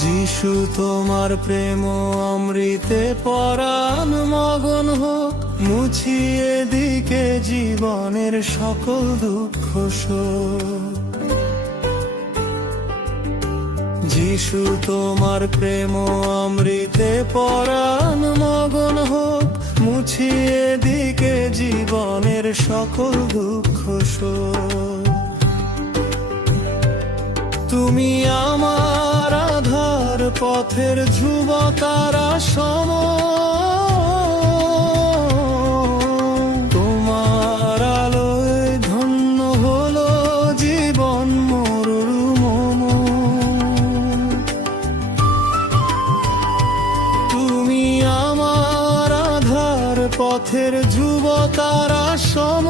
যিশু তোমার প্রেম অমৃতে পরাণ মগন হোক, মুছিয়ে দিকে জীবনের সকল দুঃখ শোক। যিশু তোমার প্রেম অমৃতে পরাণ মগন হোক, মুছিয়ে দিকে জীবনের সকল দুঃখ শোক। তুমি আমার আধার, পথের ধ্রুব তারা সম, তোমার আলোয় ধন্য হলো জীবন মোর মম। তুমি আমার আধার, পথের ধ্রুব তারা সম,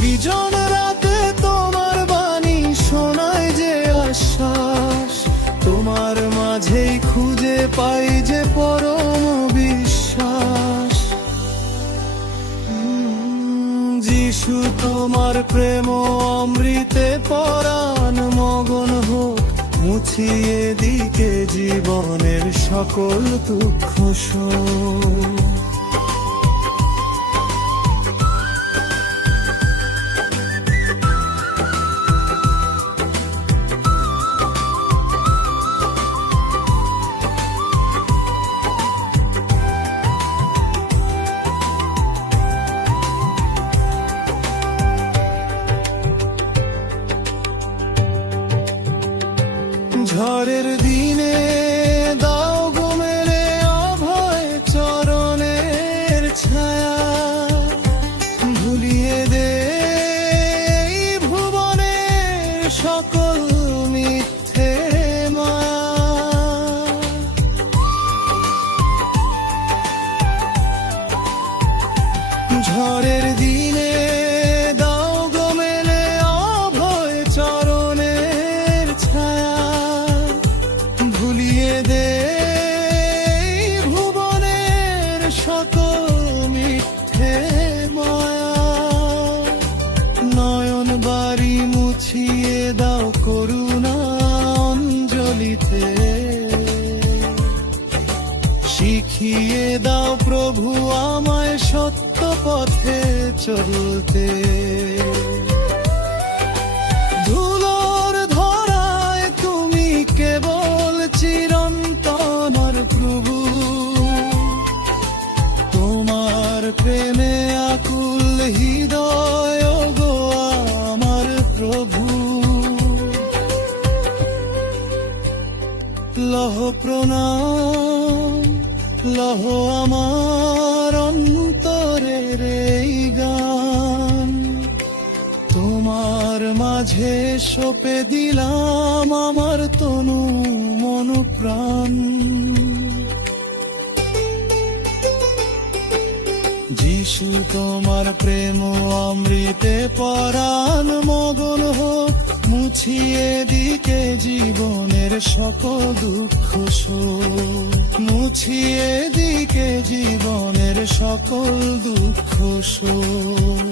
বিজন রাতে তোমার বাণী শোনায় যে আশ্বাস, তোমার মাঝেই খুঁজে পাই যে পরম বিশ্বাস। যিশু তোমার প্রেম অমৃতে পরাণ মগন হোক, মুছিয়ে দিকে জীবনের সকল দুঃখ শোক। ঝড়ের দিনে দাও গো মেলে অভয় চরণের ছায়া, ভুলিয়ে দে এই ভুবনের সকল মিথ্যে মায়া। ঝড়ের দিনে দাও গো মেলে অভয় চরণের ছায়া, ভুলিয়ে দে ভুবনের সকল মিথ্যে মায়া। নয়ন বাড়ি মুছিয়ে দাও করুণা অঞ্জলিতে, শিখিয়ে দাও প্রভু আমায় সত্য পথে চলতে। ধুলোর ধরায় তুমি কেবল চিরন্তন প্রভু, তোমার প্রেমে আকুল হৃদয় গো আমার প্রভু। লহ প্রণাম, লহ আমার অন্তরের এই গান, তোমার মাঝে সঁপে দিলাম আমার তনু মন প্রাণ। যিশু তোমার প্রেম অমৃতে পরাণ মগন হোক, মুছিয়ে দিকে জীবনের সকল দুঃখ শোক। মুছিয়ে দিকে জীবনের সকল দুঃখ শোক।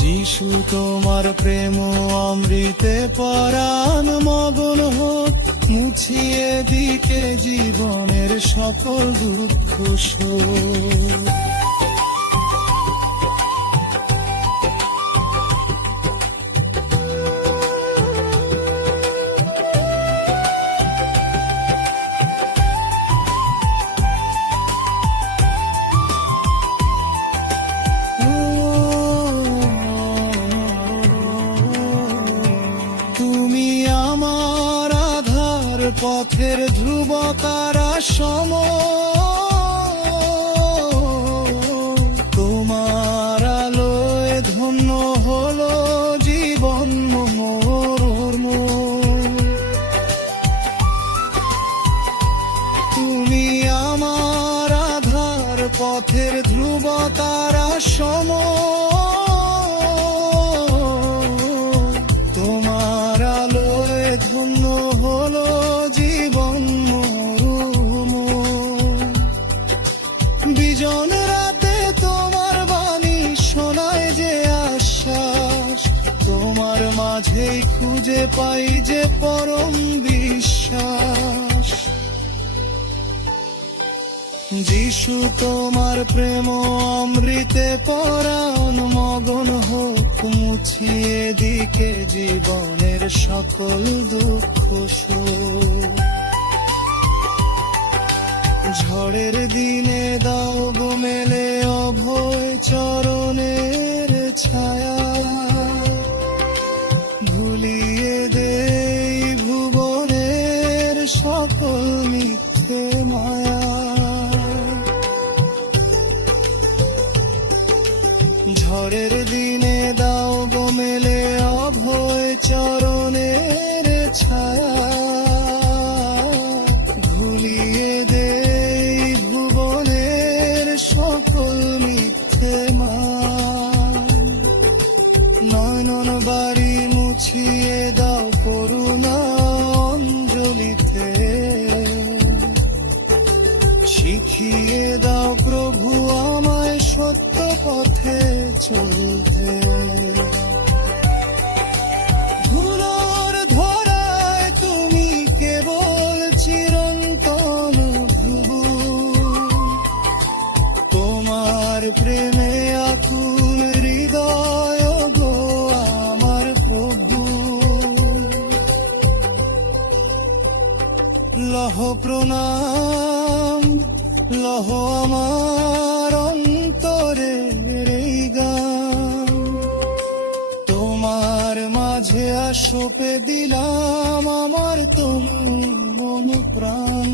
যিশু তোমার প্রেম অমৃতে পরাণ মগন হোক, মুছিয়ে দিকে জীবনের সকল দুঃখ শোক। পথের ধ্রুব তারা সম, তোমার আলোয় ধন্য হলো জীবন মোর। তুমি আমার আধার, পথের ধ্রুব তারা সম, তোমার আলোয় ধন্য হলো জীবন মোর। খুঁজে পাই যে পরম বিশ্বাস। যিশু তোমার প্রেম অমৃতে পরাণ মগন হোক, মুছিয়ে দিকে জীবনের সকল দুঃখ শোক। ঝড়ের দিনে দাও গো মেলে অভয় চরণের ছায়া, ভুলিয়ে দেই ভুবনের সকল মিথ্যে মায়া। ঝড়ের দিনে দাও গো মেলে অভয় চরণের ছায়া, ভুলিয়ে দেই ভুবনের সকল মিথ্যে মান। নয়ন বাড়ি মুছিয়ে দাও করুণা অঞ্জলিতে, শিখিয়ে দাও প্রভু আমায় সত্য পথে চলতে। ধুলোর ধরায় তুমি কেবল চিরন্তন ভুবু, তোমার প্রেমে আকুল হৃদয় গো আমার প্রভু। লহ প্রণাম, লহ আমার অন্তরের এই গান, তোমার মাঝে আসপে দিলাম আমার তনু মন প্রাণ।